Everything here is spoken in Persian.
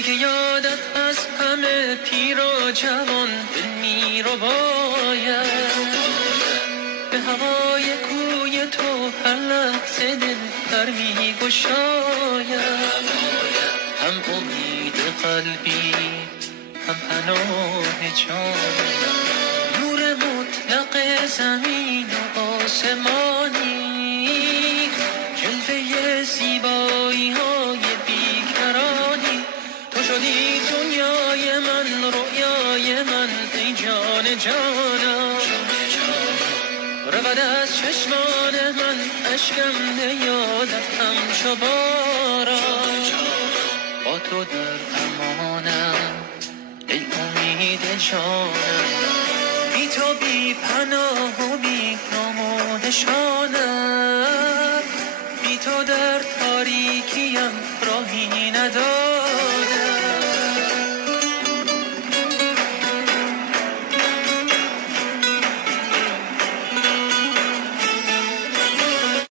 اگه یادت از همه پیر و جوان دل می رو باید، به هوای کوی تو هر لحظه دل پر می گشاید. هم امید قلبی هم پناه جان، نور مطلق زمین و آسمانی، جلوه زیبایی های بیکرانی. تو شدی دنیای من، رویای من، ای جان جانم. رود از چشمان من اشکم نیادت همچو باران، با تو در امانم ای امید جانم. بی تو بی پناه و بی نام و نشان،